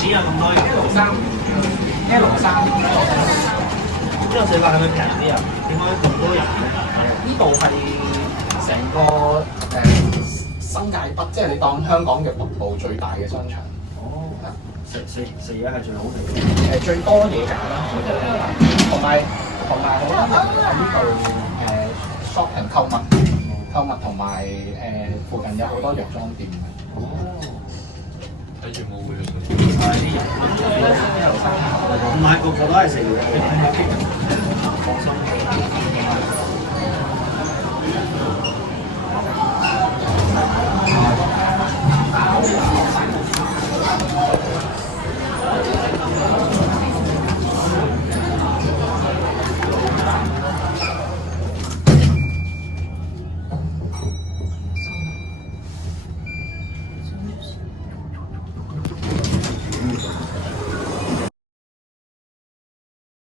紙啊咁多，L3，呢個400係咪平啲啊？點解咁多人咧？呢度係成個新界北，即係你當香港嘅北部最大嘅商場。哦，食嘢係最好味嘅。最多嘢揀啦，同埋好多人喺呢度shopping 購物同埋附近有好多藥妝店。哦，睇住我會係啲人唔係個個都係食藥嘅，放心。